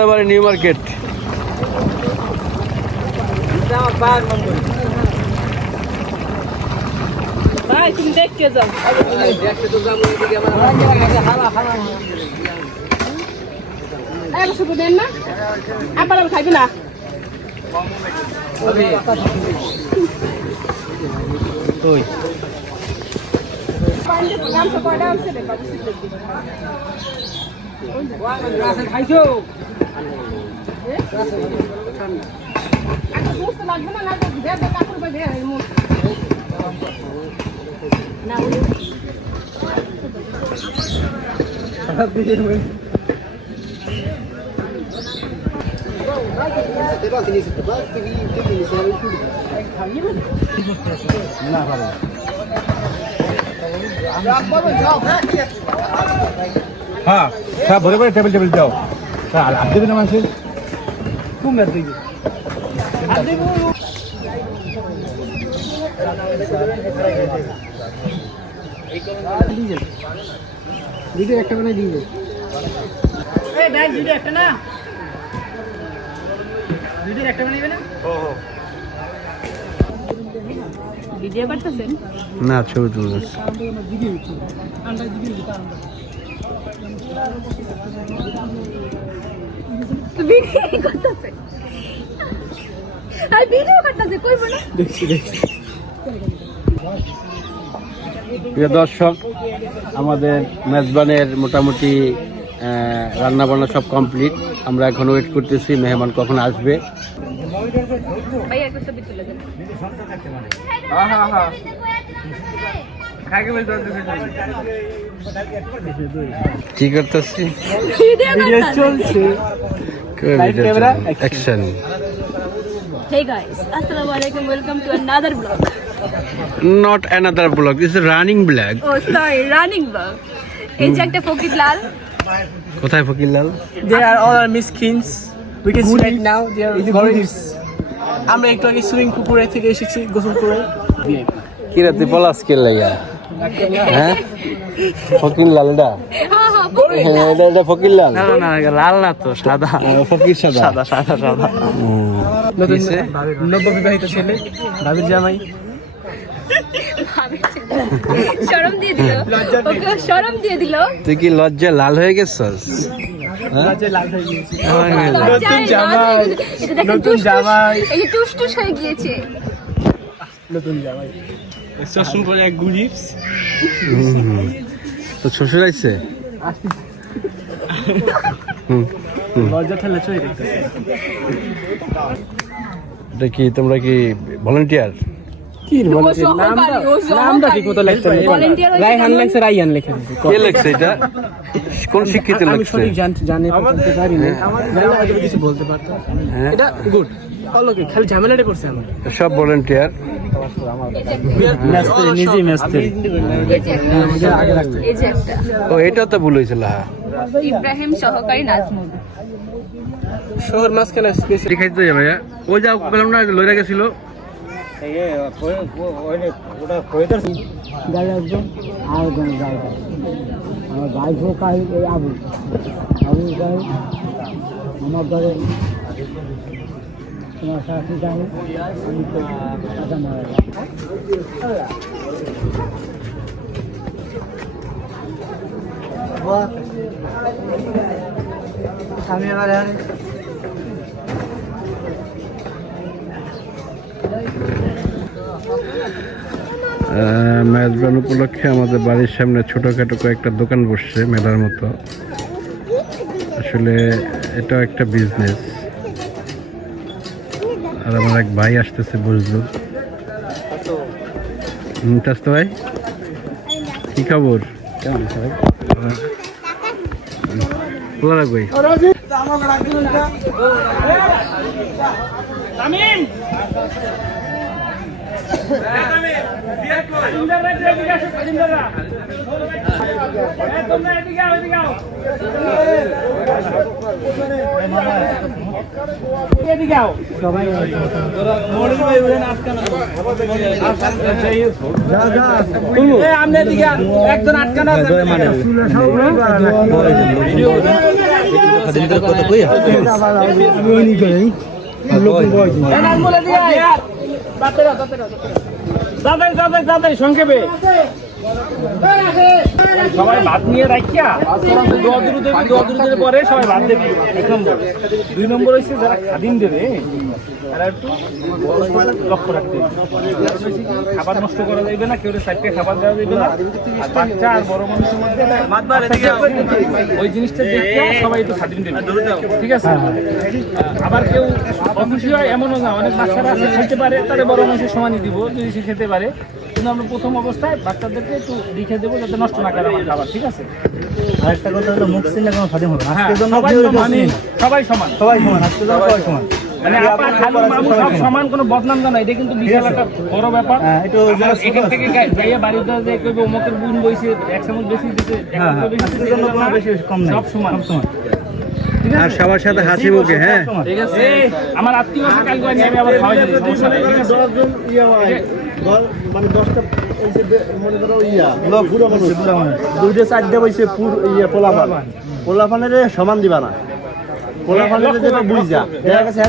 Jatrabari new market. ভাই তুমি দেখতে যাও। শুধু দেন না, আবার খাইবি না। হ্যাঁ সব ভরে ভরে টেবিল টেবিল যাও। আর দেবে না মানুষের কুমড়ার দিকে ভিডিও একটা বানাই দিয়ে ভিডিও একটা না, ভিডিও একটা বানাইবে না। ভিডিও করতেছেন না, ছবি তুলবে। প্রিয় দর্শক, আমাদের মেজবানের মোটামুটি রান্না বান্না সব কমপ্লিট। আমরা এখন ওয়েট করতেছি মেহমান কখন আসবে। কি করতেছি? চলছে action. Hey guys, Assalamualaikum, welcome to another vlog. Not another vlog, this is a running vlog. Oh sorry, running vlog. এই যে একটা ফকির লাল। কোথায় ফকির লাল? They are all our miskins. We can see right now they are goodies. আমরা একটু আগে swimming পুকুরে থেকে এসেছি গোসল করে। কি রে তুই পলাশ কে লাইয়া? হ্যাঁ ফকির লাল এটা? হ্যাঁ এটা ফকির লাল। না না লাল না তো, সাদা। ফকির সাদা। সাদা সাদা সাদা। নতুন নববিবাহিত ছেলে, ভাবির জামাই। শরম দিয়ে দিল, ওকে শরম দিয়ে দিল। তুই কি লজ্জা লাল হয়ে গেছস? লাল হয়ে গিয়েছে। নতুন জামাই, নতুন জামাই, এই টুস টুস হয়ে গিয়েছে। নতুন জামাই চশমা পরে এক গুলিপস। তো শ্বশুর আইছে? লজ্জা ঠেলে চলে দেখতেছে। এটা কি তোমরা কি ভলান্টিয়ার? কি নামটা ঠিক মতো লিখতে হবে। রায়হান লেখছে, রায়হান লিখে দিয়েছে। কে লিখছে এটা? কোন শিক্ষিত আমি লিখছে? সঠিক জানি বলতে পারি না, জানলে কিছু বলতে পারতাম। এটা গুড অলকে খালি ঝামেলাটা করছে আমার। সব ভলান্টিয়ার। মেস্ত্রি, নিজেই মেস্ত্রি। এই যে একটা ও এটা তো ভুল হয়েছিল। হ্যাঁ ইব্রাহিম সহকারী নাজমুল। শহর মাঝখানে দেখাইতে যাবে। ওই যা বললাম না লইরা গেছিল। আমার ভাই কাজ আবু আবু আমার ঘরে তোমার শাশুড়ি যাই আমি তো টাকা মারা আমি এবারে মেজবান উপলক্ষে আমাদের বাড়ির সামনে ছোটখাটো কয়েকটা দোকান বসছে মেলার মতো। আসলে এটাও একটা বিজনেস। আর আমার এক ভাই আসতেছে বুঝলো। তাস্তো ভাই কি খবর? কেমন ভাই? খোলা রাখবে। সবাই একজন আটকানো আছে সংক্ষেপে সবাই ভাত নিয়ে রাখিয়া দোয়া দূর পরে সবাই ভাত দেবে 1 নম্বর 2 নম্বর হচ্ছে যারা খাদিম দেবে তারা একটু লক্ষ্য রাখতে হবে। খাবার নষ্ট করা যাবে না, কেউ সাইডে খাবার দেওয়া যাবে না। আর বাচ্চা আর বড় মানুষের মধ্যে ওই জিনিসটা দেখে সবাই একটু খাদিম দেবে, ঠিক আছে? আবার কেউ অখুশি হয় এমনও না, অনেক বাচ্চারা আছে খেতে পারে, তাদের বড় মানুষের সমানই দিব যদি সে খেতে পারে। কিন্তু আমরা প্রথম অবস্থায় বাচ্চাদেরকে একটু লিখে দেবো যাতে নষ্ট না করে আমার খাবার, ঠিক আছে? আরেকটা কথা হলো মুখ চিনলে কোনো খাদিম হবে না। হ্যাঁ, আজকের জন্য সবাই সমান, সবাই সমান, আজকের জন্য সবাই সমান। মানে আপনার খালু মামু সব সমান, কোনো বদনাম জানা, এটা কিন্তু বিশাল একটা বড় ব্যাপার। একটু আমার এখান থেকে যাইয়া বাড়িতে যে কেউ অমুকের গুণ বইছে 1 চামচ বেশি দিতে, আজকের জন্য কোনো বেশি কম নাই, সব সমান। আর সবার সাথে হাসি মুখে, হ্যাঁ ঠিক আছে? আমার আত্মীয় আছে, কালকে নিয়ে আমি আবার খাওয়াই দেবো, সমস্যা নেই, ঠিক আছে? মানে 10টা মনে করো দুইটা চারটে বইছে পোলাপানের সমান দিবা না, পোলাপানের যেটা বুঝা দেখা গেছে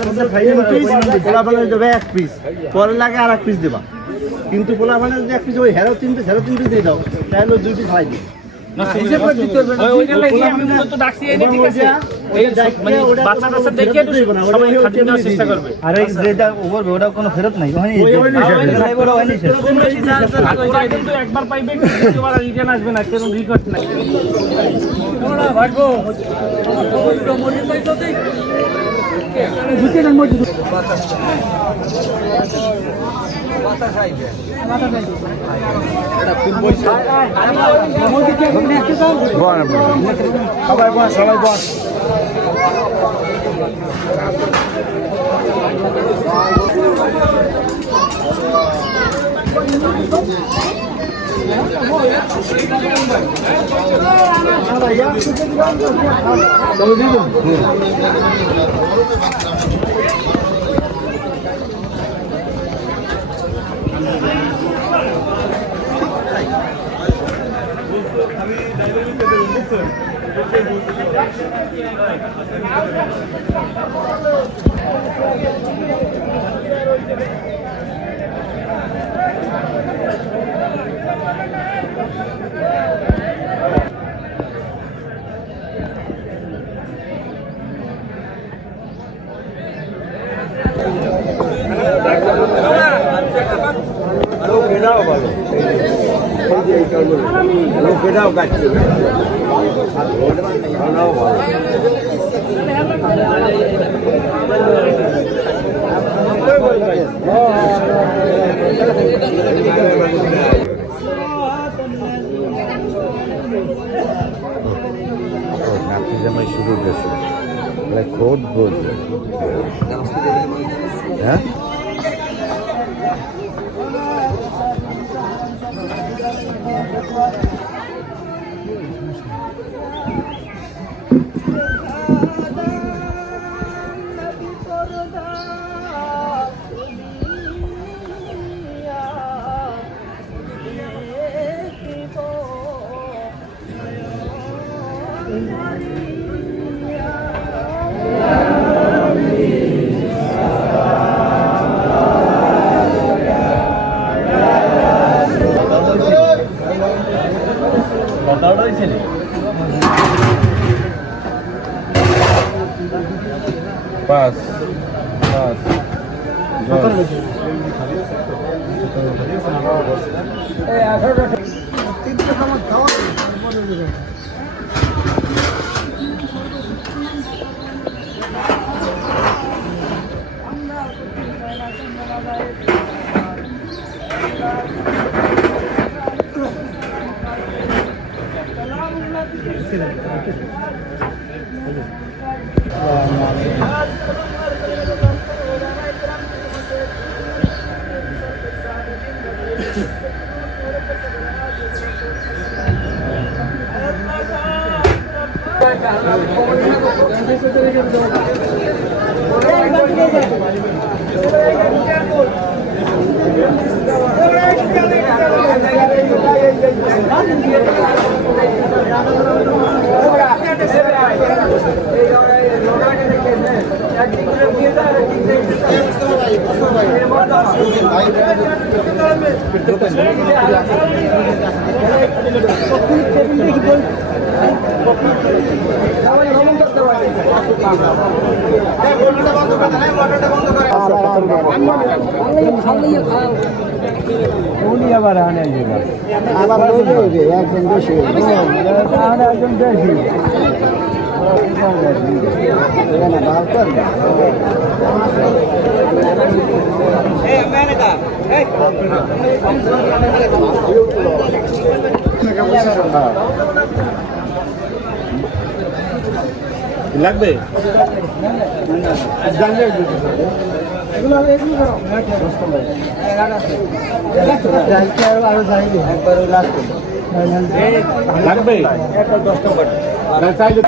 পোলাপানের দেবে 1 পিস, পরে লাগে আর 1 পিস দিবা। কিন্তু পোলাপানের যে 1 পিস ওই হেরো 3 পিস দিয়ে দাও, তাহলে 2 পিস খাই দিই। ওইটা লাগিয়ে আমি মূলত ডাকছি এনে, ঠিক আছে? এই মানে বাচ্চা দেখে একটু সবাই খাদ্য দেওয়ার চেষ্টা করবে। আর এই যেটা ওভার ওটা কোনো ফেরত নাই, ওখানে ওরা কিন্তু একবার পাইবে, দ্বিতীয়বার রিটার্ন আসবে না, কোনো রিকোয়েস্ট নাই। সবাই বস। লোকেরাও গাচ্ছে নাতি জামাই শুরু গেছে খোদ বোঝ, হ্যাঁ পাঁচ পাঁচ উনি আবার আনে একজন বেশি একজন বেশি লাগবে লাগবে চাইলে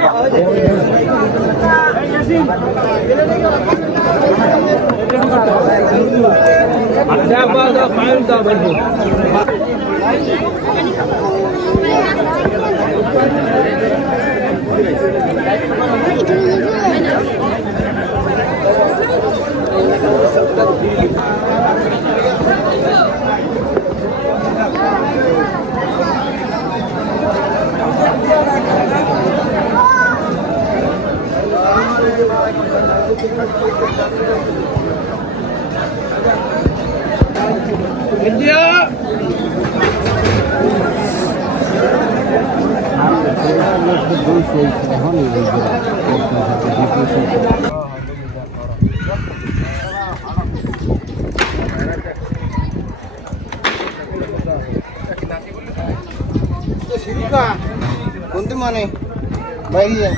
কোনটি মানে বাইরে